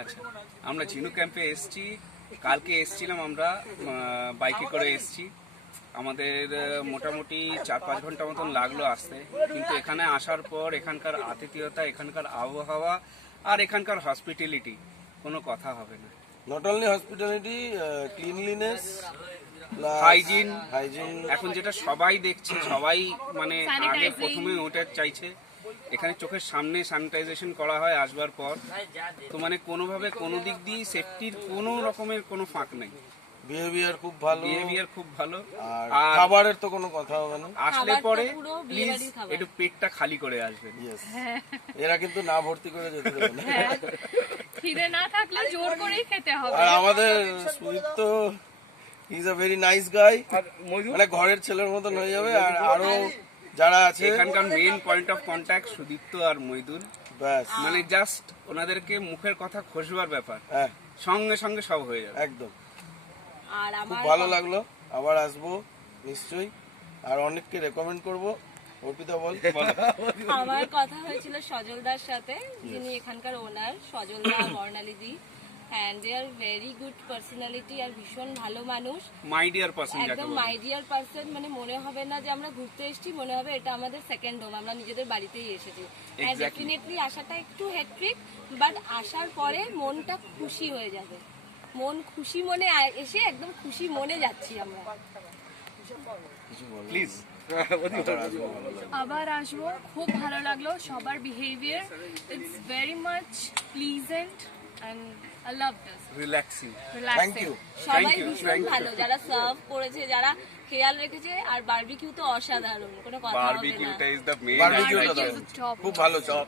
আচ্ছা, আমরা ঝিনুক ক্যাম্পে এসেছি, কালকে এসেছিলাম, আমরা বাইকে করে এসেছি। আমাদের মোটামুটি 4-5 ঘন্টা মতন লাগলো আসতে, কিন্তু এখানে আসার পর এখানকার আতিথেয়তা, এখানকার আবহাওয়া আর এখানকার হসপিটালিটি কোনো কথা হবে না। Not only hospitality, cleanliness, hygiene. Hygiene এখন যেটা সবাই দেখছে, সবাই মানে আগে প্রথমে ওটা চাইছে, এখানে চোখের সামনে স্যানিটাইজেশন করা হয় আসবার পর, তো মানে কোনোভাবে কোনো দিক দিয়ে সেফটির কোনো রকমের কোনো ফাঁক নেই। বিহেভিয়ার খুব ভালো, বিহেভিয়ার খুব ভালো, আর খাবারের তো কোনো কথা হবে না। আসলে পরে প্লিজ একটু পেটটা খালি করে আসবেন। এরা কিন্তু না ভর্তি করে যেতে দেবে না, খিদে না থাকলে জোর করেই খেতে হবে। আর আমাদের সুদীপ তো he is a very nice guy, মানে ঘরের ছেলের মতন হয়ে যাবে। আর আরো যারা আছে এখানকার main point of contact Sudipta আর মইদুল, ব্যাস, মানে জাস্ট ওনাদেরকে মুখের কথা খসবার ব্যাপার, হ্যাঁ সঙ্গে সঙ্গে সব হয়ে যাবে। একদম। আর খুব ভালো লাগলো, আবার আসবো নিশ্চয়ই, আর অনেককে রেকমেন্ড করবো। অর্পিতা বল। আমার কথা হয়েছিল সজলদার সাথে, যিনি এখানকার ওনার, সজলদা, বর্ণালীদি, and they are very good personality আর ভীষণ ভালো মানুষ, মাই ডিয়ার পার্সন, একদম মাই ডিয়ার পার্সন। মানে মনে হবে না যে আমরা ঘুরতে এসেছি, মনে হবে এটা আমাদের সেকেন্ড হোম, আমরা নিজেদের বাড়িতেই এসেছি। এন্ড ডেফিনেটলি আসাটা একটু হেক্ট্রিক, বাট আসার পরে মনটা খুশি হয়ে যাবে, মন খুশি মনে এসে একদম খুশি মনে যাচ্ছি আমরা। প্লিজ আবার আসবো, খুব ভালো লাগলো সবার behaviour, it's very much pleasant and I love this, relaxing. Thank you. সবাই ভীষণ ভালো, যারা সার্ভ করেছে, যারা খেয়াল রেখেছে, আর বারবিকিউ তো অসাধারণ, কোনো কথা হবে না। বারবিকিউটা ইজ দ্য মেইন, বারবিকিউটা খুব ভালো, চপ।